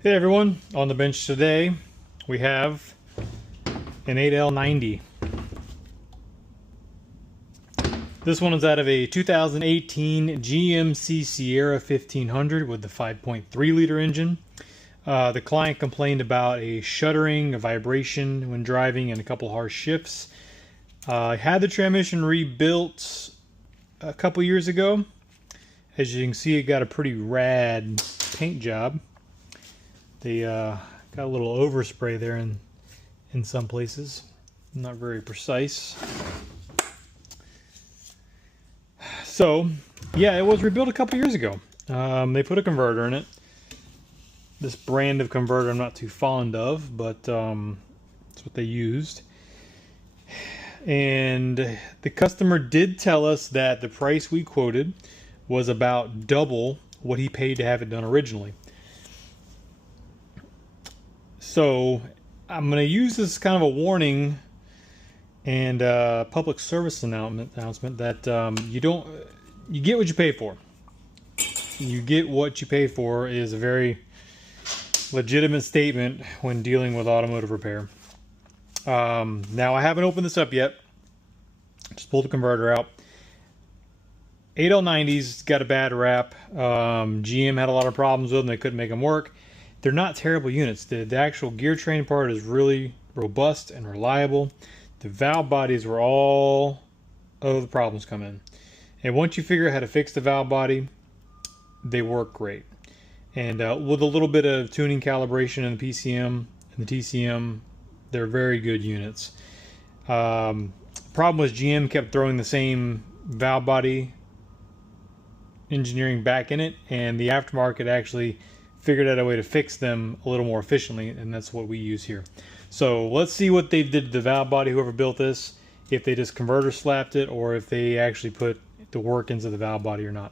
Hey everyone, on the bench today we have an 8L90. This one is out of a 2018 GMC Sierra 1500 with the 5.3 liter engine. The client complained about a shuddering, a vibration when driving, and a couple harsh shifts. I had the transmission rebuilt a couple years ago. As you can see, it got a pretty rad paint job. They got a little overspray there in some places. Not very precise. So, yeah, it was rebuilt a couple years ago. They put a converter in it. This brand of converter I'm not too fond of, but that's what they used. And the customer did tell us that the price we quoted was about double what he paid to have it done originally. So I'm going to use this as kind of a warning and public service announcement that you get what you pay for. You get what you pay for is a very legitimate statement when dealing with automotive repair. Now I haven't opened this up yet. Just pulled the converter out. 8L90's got a bad rap. GM had a lot of problems with them. They couldn't make them work. They're not terrible units. The actual gear train part is really robust and reliable. The valve bodies were all of the problems come in. And once you figure out how to fix the valve body, they work great. And with a little bit of tuning calibration in the PCM and the TCM, they're very good units. Problem was GM kept throwing the same valve body engineering back in it, and the aftermarket actually figured out a way to fix them a little more efficiently, and that's what we use here. So let's see what they did to the valve body, whoever built this, if they just converter slapped it or if they actually put the work into the valve body or not.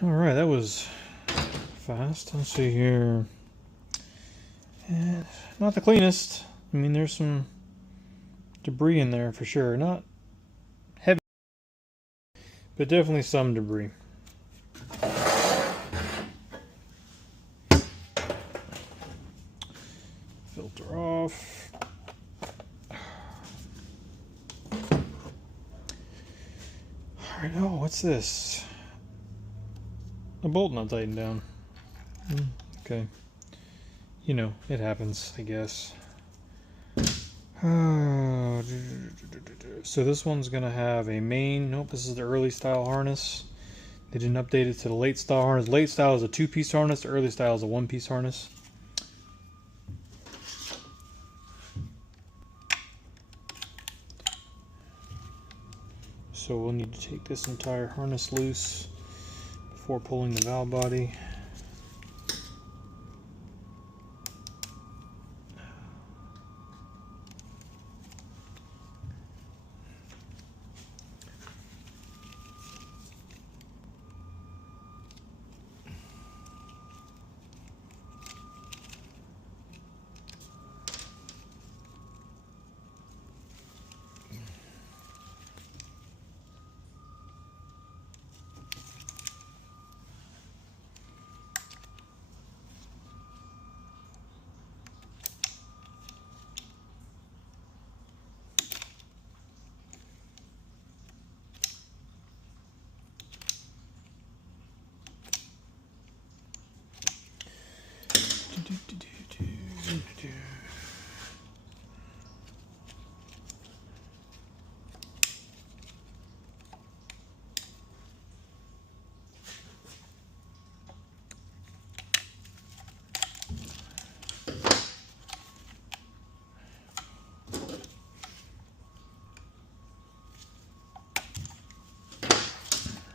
All right, that was fast. Let's see here. And not the cleanest. I mean, there's some debris in there for sure. Not heavy, but definitely some debris. Filter off. All right, oh, what's this? A bolt not tightened down. Okay. You know, it happens, I guess. So this one's gonna have a main. Nope, this is the early style harness. They didn't update it to the late style harness. Late style is a 2-piece harness. The early style is a 1-piece harness. So we'll need to take this entire harness loose before pulling the valve body.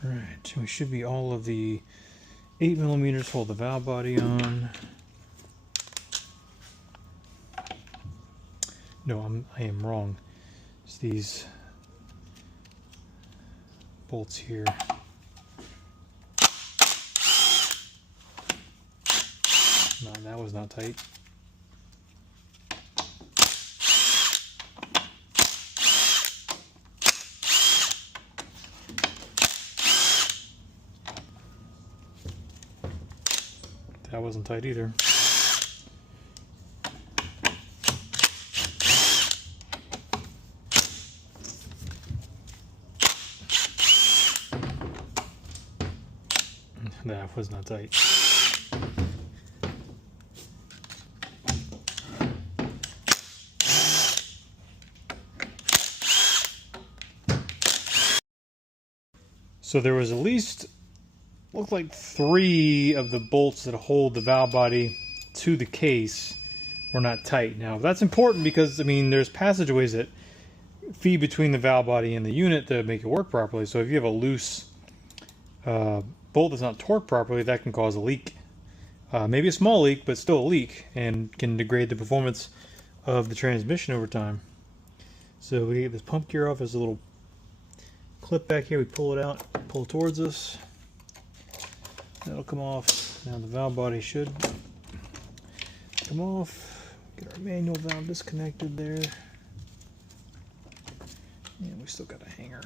Alright, we should be all of the 8mm hold the valve body on. No, I am wrong. It's these bolts here. No, that was not tight. That wasn't tight either. That was not tight. So there was at least, looked like 3 of the bolts that hold the valve body to the case were not tight. Now that's important because, I mean, there's passageways that feed between the valve body and the unit to make it work properly. So if you have a loose bolt that's not torqued properly, that can cause a leak. Maybe a small leak, but still a leak, and can degrade the performance of the transmission over time. So we get this pump gear off. There's a little clip back here. We pull it out, pull it towards us. That'll come off. Now the valve body should come off. Get our manual valve disconnected there. And we still got a hanger.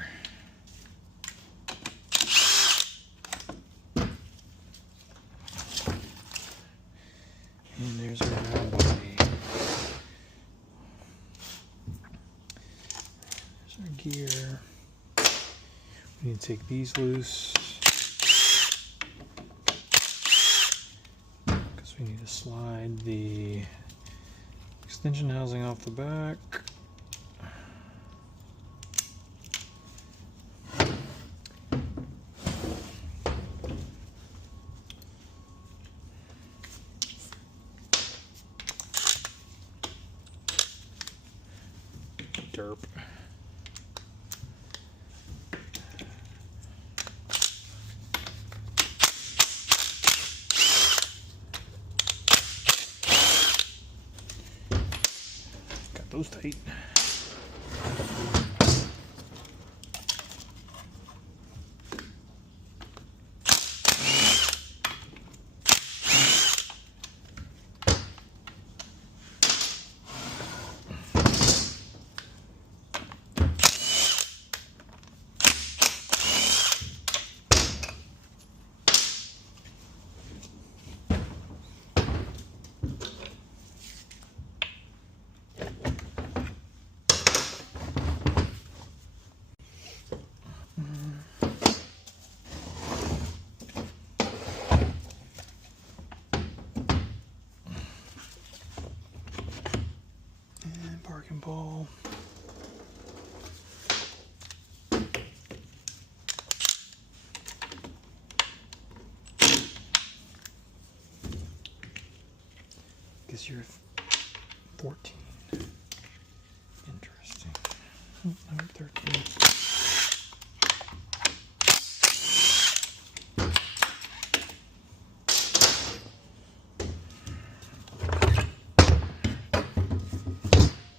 And there's our valve body. There's our gear. We need to take these loose because we need to slide the extension housing off the back. Derp. Got those tight. Parking ball. Guess you're 14. Interesting. Oh, I'm 13.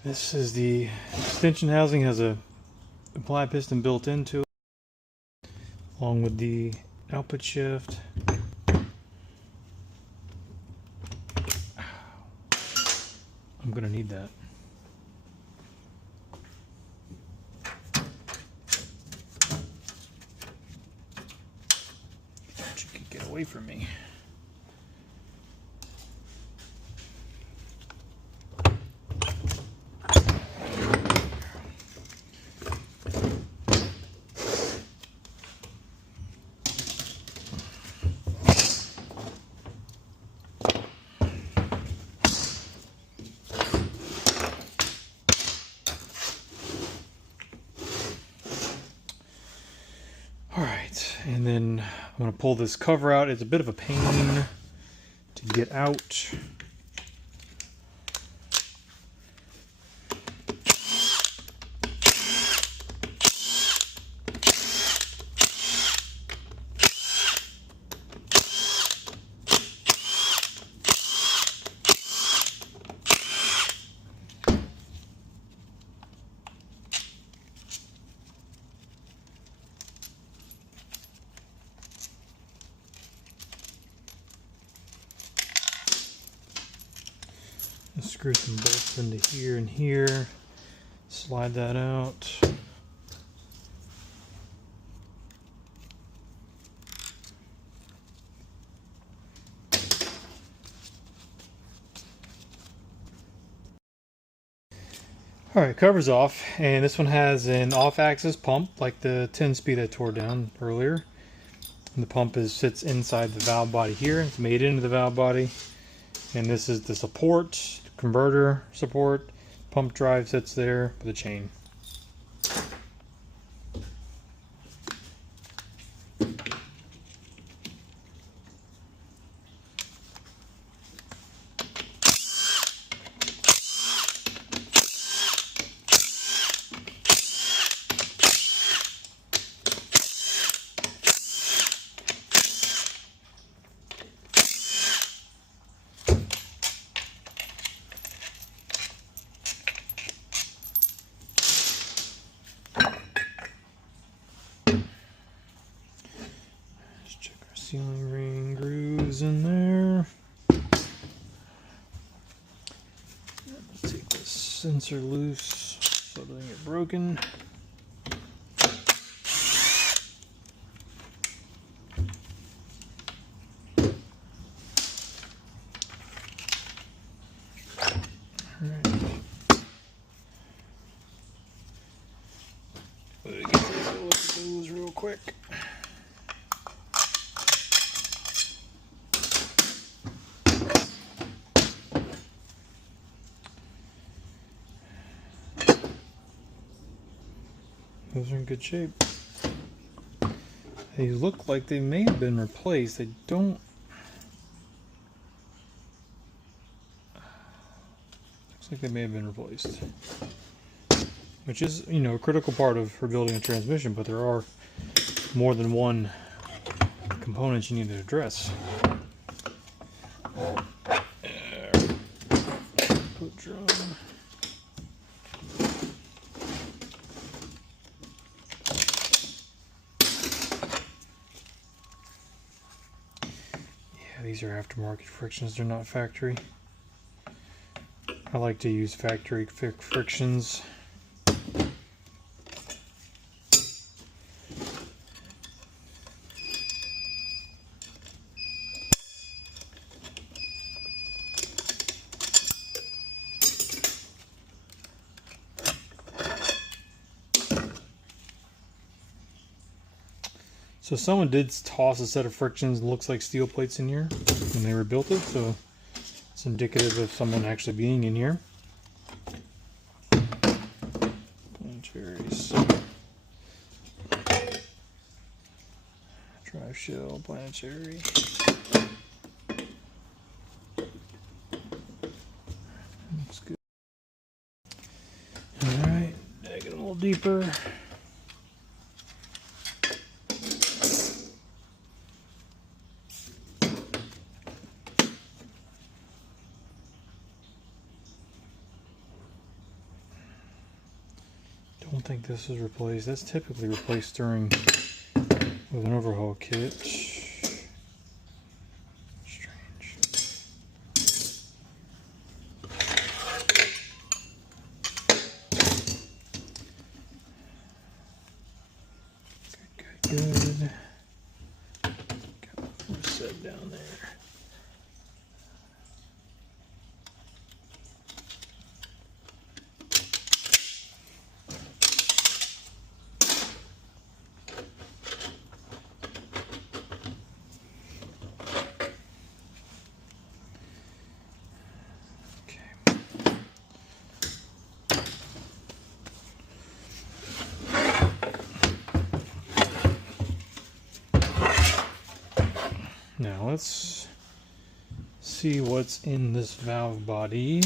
This is the extension housing, has a apply piston built into it, along with the output shift. I'm gonna need that. You could get away from me. Alright, and then I'm going to pull this cover out. It's a bit of a pain to get out. screw some bolts into here and here. Slide that out. Alright, cover's off, and this one has an off-axis pump like the 10-speed I tore down earlier. And the pump sits inside the valve body here. It's made into the valve body. And this is the support, converter support. Pump drive sits there with a chain. Sealing ring grooves in there. Take this sensor loose so it doesn't get broken. Alright. Let me get a look at those real quick. Those are in good shape. They look like they may have been replaced. They don't. Looks like they may have been replaced. Which is, you know, a critical part of rebuilding a transmission, but there are more than one component you need to address. Put drum. These are aftermarket frictions, they're not factory. I like to use factory frictions. So someone did toss a set of frictions, looks like steel plates in here when they rebuilt it, so it's indicative of someone actually being in here. Planetaries. Drive shell, planetary. Looks good. Alright, dig it a little deeper. I don't think this is replaced. That's typically replaced during with an overhaul kit. Strange. Good. Got one set down there. Now let's see what's in this valve body.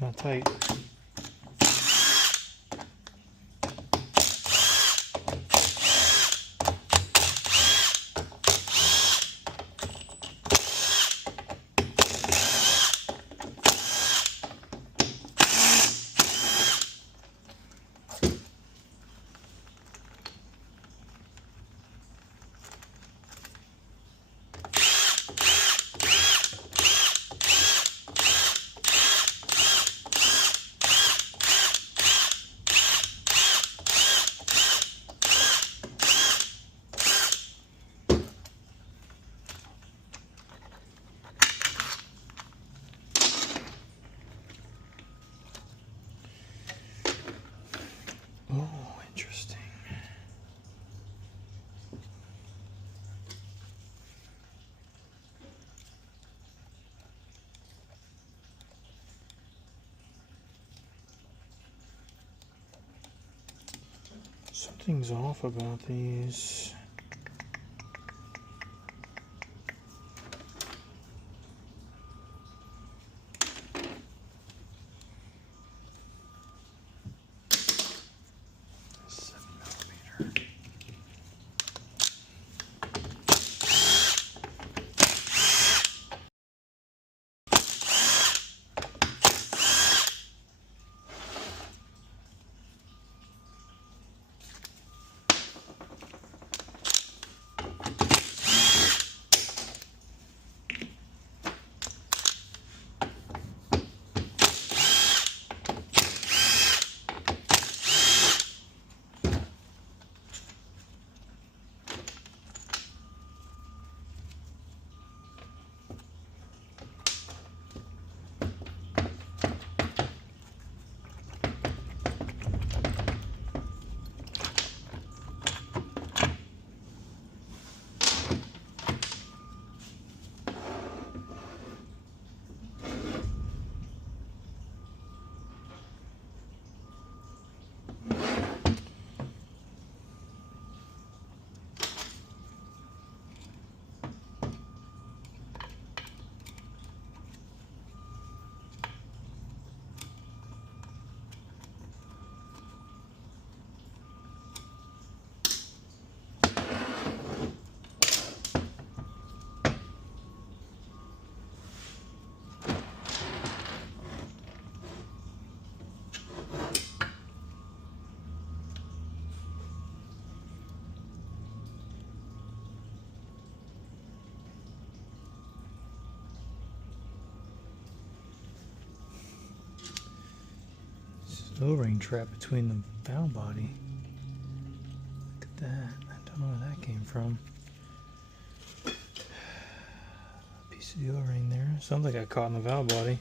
Not tight. Oh, interesting. Something's off about these. O-ring trap between the valve body. Look at that. I don't know where that came from. Piece of the O-ring there. Something got caught in the valve body.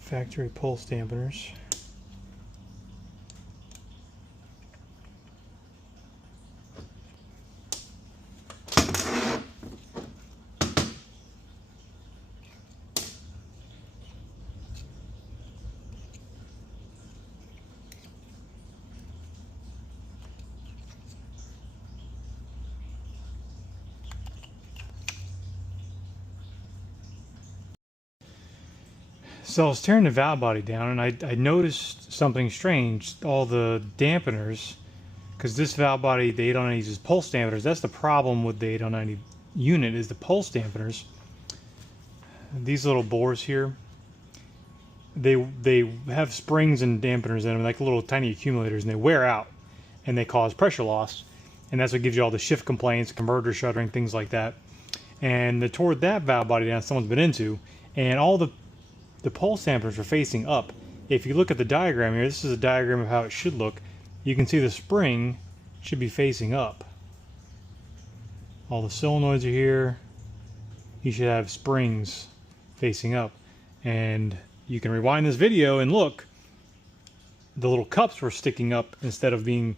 Factory pulse dampeners. So I was tearing the valve body down, and I noticed something strange. All the dampeners, because this valve body, the 809 uses pulse dampeners. That's the problem with the 809 unit, is the pulse dampeners. These little bores here, they have springs and dampeners in them, like little tiny accumulators, and they wear out, and they cause pressure loss. And that's what gives you all the shift complaints, converter shuttering, things like that. And they tore that valve body down, someone's been into, and all the pulse dampeners are facing up. If you look at the diagram here, this is a diagram of how it should look. You can see the spring should be facing up. All the solenoids are here. You should have springs facing up. And you can rewind this video and look. The little cups were sticking up instead of being...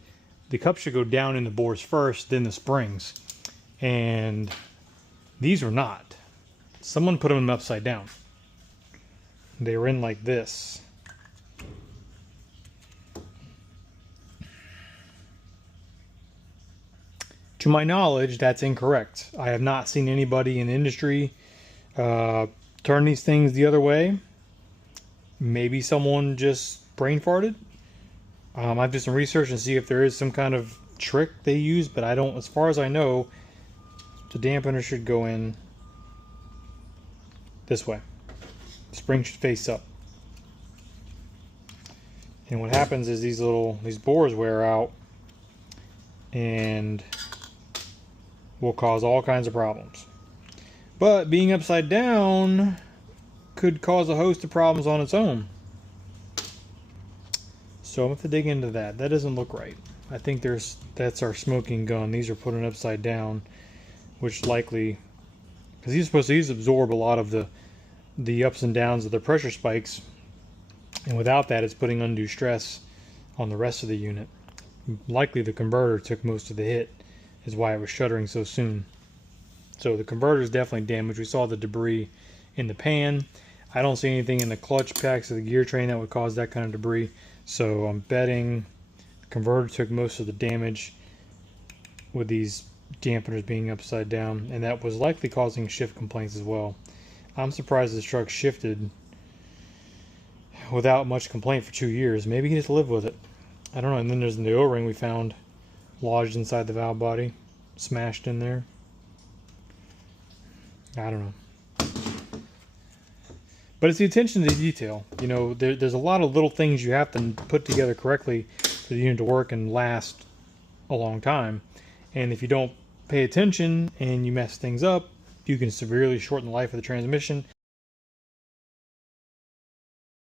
The cups should go down in the bores first, then the springs. And these were not. Someone put them upside down. They were in like this. To my knowledge, that's incorrect. I have not seen anybody in the industry turn these things the other way. Maybe someone just brain farted. I've done some research and see if there is some kind of trick they use, but I don't, as far as I know, the dampener should go in this way. The spring should face up. And what happens is these bores wear out and will cause all kinds of problems. But being upside down could cause a host of problems on its own. So I'm going to have to dig into that. That doesn't look right. I think that's our smoking gun. These are put in upside down, which likely, because these absorb a lot of the ups and downs of the pressure spikes, and without that, it's putting undue stress on the rest of the unit. Likely the converter took most of the hit, is why it was shuttering so soon. So the converter is definitely damaged. We saw the debris in the pan. I don't see anything in the clutch packs of the gear train that would cause that kind of debris. So I'm betting the converter took most of the damage with these dampeners being upside down, and that was likely causing shift complaints as well. I'm surprised this truck shifted without much complaint for 2 years. Maybe he just lived with it. I don't know. And then there's the O-ring we found lodged inside the valve body, smashed in there. I don't know. But it's the attention to detail. You know, there's a lot of little things you have to put together correctly for the unit to work and last a long time. And if you don't pay attention and you mess things up, you can severely shorten the life of the transmission.